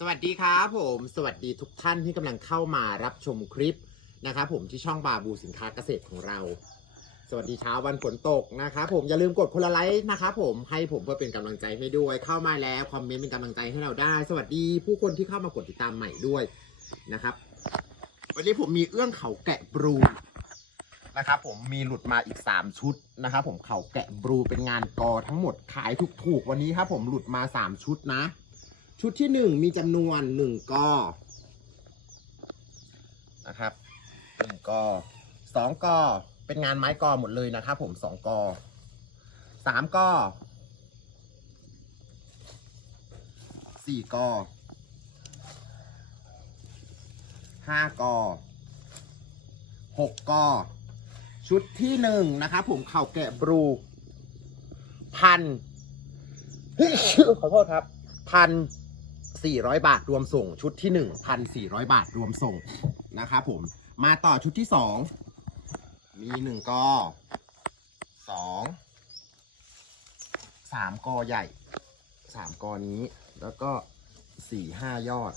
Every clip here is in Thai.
สวัสดีครับผม สวัสดีทุกท่านที่กำลังเข้ามารับชมคลิปนะครับผมที่ช่องบาบูสินค้าเกษตรของเรา สวัสดีเช้าวันฝนตกนะครับผมอย่าลืมกดคนละไลค์นะครับผมให้ผมเพื่อเป็นกำลังใจให้ด้วยเข้ามาแล้วคอมเมนต์เป็นกำลังใจให้เราได้ สวัสดีผู้คนที่เข้ามากดติดตามใหม่ด้วยนะครับ วันนี้ผมมีเอื้องเขาแกะบรูนะครับผมมีหลุดมาอีก 3 ชุดนะครับผมเขาแกะบรูเป็นงานกอทั้งหมดขายถูกๆวันนี้ครับผมหลุดมา 3 ชุดนะ ชุดที่หนึ่งมีจำนวนหนึ่งกอนะครับหนึ่งกอสองกอเป็นงานไม้กอหมดเลยนะครับผมสองกอสามกอสี่กอห้ากอหกกอชุดที่หนึ่งนะครับผมเข่าแกะบรู พันขอโทษครับ พัน สี่ร้อยบาทรวมส่ง ชุดที่หนึ่งพันสี่ร้อยบาทรวมส่งนะครับผมมาต่อชุดที่สองมีหนึ่งกอสองสามกอใหญ่สามกอนี้ แล้วก็สี่ห้ายอด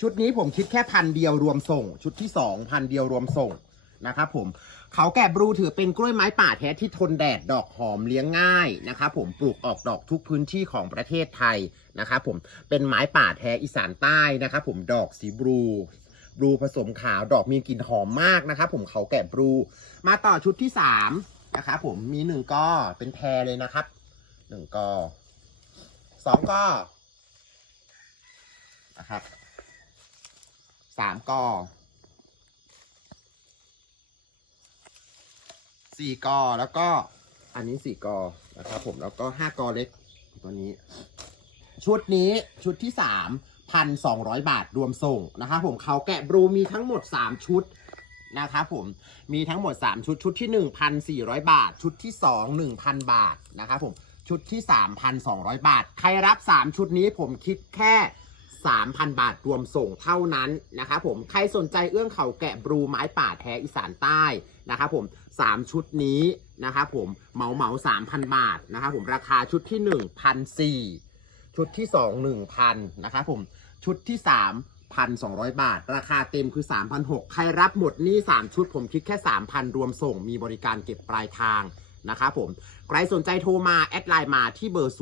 ชุดนี้ผมคิดแค่พันเดียวรวมส่ง ชุดที่สองพันเดียวรวมส่ง นะครับผมเขาแก่บลูถือเป็นกล้วยไม้ป่าแท้ที่ทนแดดดอกหอมเลี้ยงง่ายนะครับผมปลูกออกดอกทุกพื้นที่ของประเทศไทยนะครับผมเป็นไม้ป่าแท้อีสานใต้นะครับผมดอกสีบลูบลูผสมขาวดอกมีกลิ่นหอมมากนะครับผมเขาแก่บลูมาต่อชุดที่สามนะครับผมมีหนึ่งกอเป็นแพรเลยนะครับหนึ่งกอสองกอนะครับสามกอ สี่กอแล้วก็อันนี้สี่กอนะครับผมแล้วก็ห้ากอเล็กตัวนี้ ชุดนี้ชุดที่สามพันสองร้อยบาทรวมส่งนะครับผมเขาแกะบลูมีทั้งหมดสามชุดนะครับผมมีทั้งหมด 3 ชุดชุดที่ 1,400 บาท ชุดที่ 2 1,000 บาทนะครับผมชุดที่ 3,200 บาท ใครรับ 3 ชุดนี้ผมคิดแค่ 3,000 บาทรวมส่งเท่านั้นนะครับผมใครสนใจเอื้องเขาแกะบลูไม้ป่าแท้อีสานใต้นะครับผม3ชุดนี้นะครับผมเหมาเหมา3,000 บาทนะครับผมราคาชุดที่ 1,400 ชุดที่ 2 1,000นะครับผมชุดที่3 1,200 บาท ราคาเต็มคือ 3,600 ใครรับหมดนี่3ชุดผมคิดแค่ 3,000 รวมส่งมีบริการเก็บปลายทางนะครับผมใครสนใจโทรมา แอดไลน์มาที่เบอร์ 095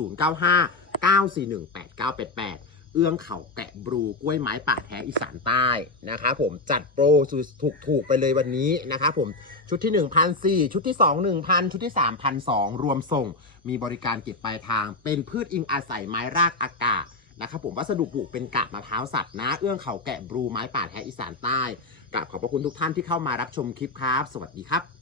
941 8988 เอื้องเขาแกะบลูกล้วยไม้ป่าแท้อีสานใต้นะครับผมจัดโปรถูกถูกๆไปเลยวันนี้นะครับผมชุดที่1,400ชุดที่ 2 1,000 ชุดที่3 1,200รวมส่ง มีบริการเก็บปลายทาง เป็นพืชอิงอาศัยไม้รากอากาศนะครับผมวัสดุปลูกเป็นกาบมะพร้าวสัตว์นะ เอื้องเขาแกะบลูไม้ป่าแท้อีสานใต้กราบขอบพระคุณทุกท่านที่เข้ามารับชมคลิปครับ สวัสดีครับ